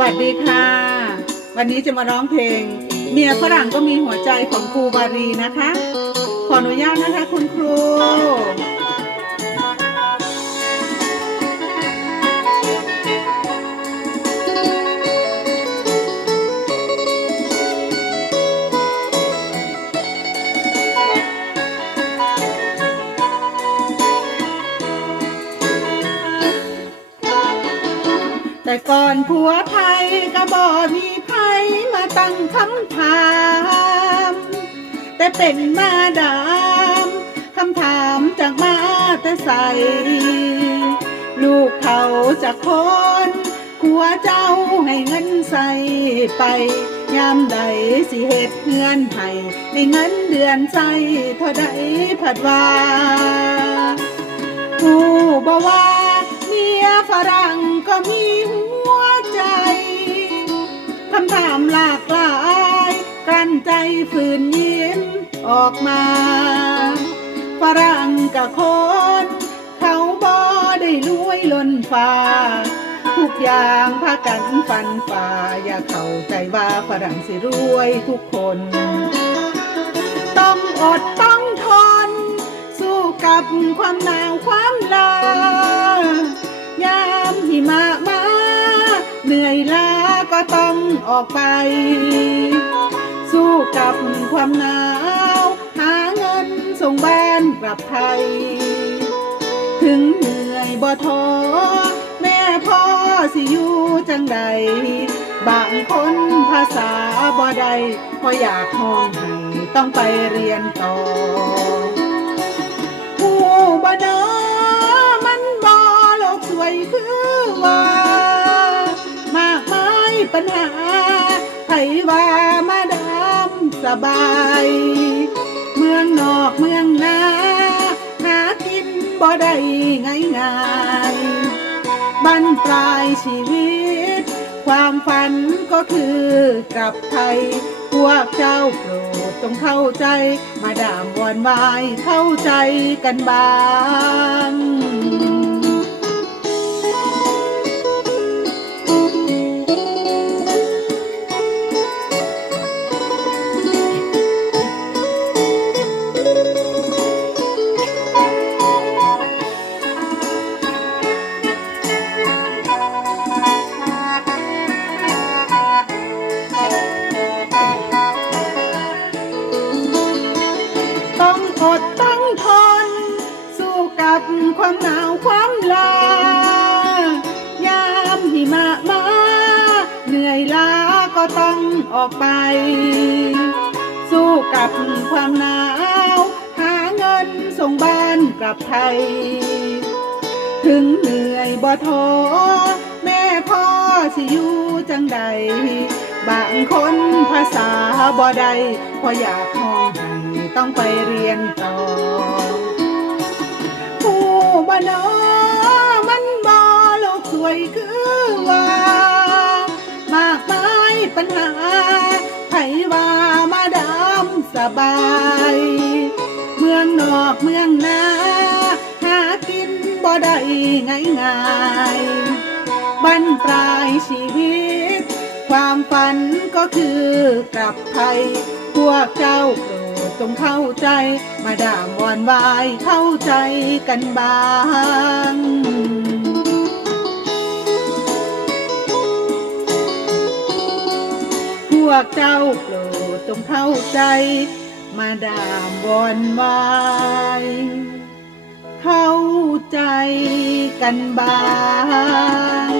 วัสดีค่ะ วันนี้จะมาร้องเพลง เมียฝรั่งก็มีหัวใจของครูบารีนะคะ ขออนุญาตนะคะคุณครู แต่ก่อนผัวไทยก็บอมีไผมาตั้งคำถาม แต่เป็นมาดามคำถามจากมาแต่ใส ลูกเขาจากคนผัวเจ้าให้เงินใส่ไป ยามใดสิเหตุเงินให้ในเงินเดือนใส่เท่าใดผัดว่าผู้บอกว่าเมียฝรั่งก็มีห ใจฝืนยิ้มออกมา ฝรั่งกับคน เขาบ่ได้รวยล้นฟ้า ทุกอย่างพากันฟันฝ่า อย่าเข้าใจว่าฝรั่งสิรวยทุกคน ต้องอดต้องทน สู้กับความหนาวความลายามหิมะมา เหนื่อยล้าก็ต้องออกไป สู้กับความหนาว หาเงินส่งบ้านกลับไทย ถึงเหนื่อยบ่ท้อแม่พ่อสิอยู่จังใด บางคนภาษาบ่ได้พราะอยากห้องให้ต้องไปเรียนต่อผู้บ่เนอมันบ่โลกสวยคือว่า มากมายปัญหาไผว่ามาดำ สบาย เมืองนอกเมืองนาหากินบ่ได้ง่ายง่ายๆบั้นปลายชีวิต ความฝันก็คือกลับไทย พวกเจ้าโปรดจงเข้าใจ มาดามวอนวายเข้าใจกันบ้าง อดต้องทน สู้กับความหนาวความลายามหิมะมา เหนื่อยล้าก็ต้องออกไป สู้กับความหนาว หาเงินส่งบ้านกลับไทย ถึงเหนื่อยบ่ท้อแม่พ่อสิอยู่จังใด บางคนภาษาบ่ได้เพราะอยากห้องให้ต้องไปเรียนต่อผู้บ่นอมันบ่โลกสวยคือว่า มากมายปัญหาไผว่ามาดำสบาย เมืองนอกเมืองนาหากินบ่ได้ง่ายง่ายๆบั้นปลายชีวิต ความฝันก็คือกลับไทย พวกเจ้าโปรดจงเข้าใจ มาดามวอนวายเข้าใจกันบ้างพวกเจ้าโปรดจงเข้าใจ มาดามวอนวายเข้าใจกันบ้าง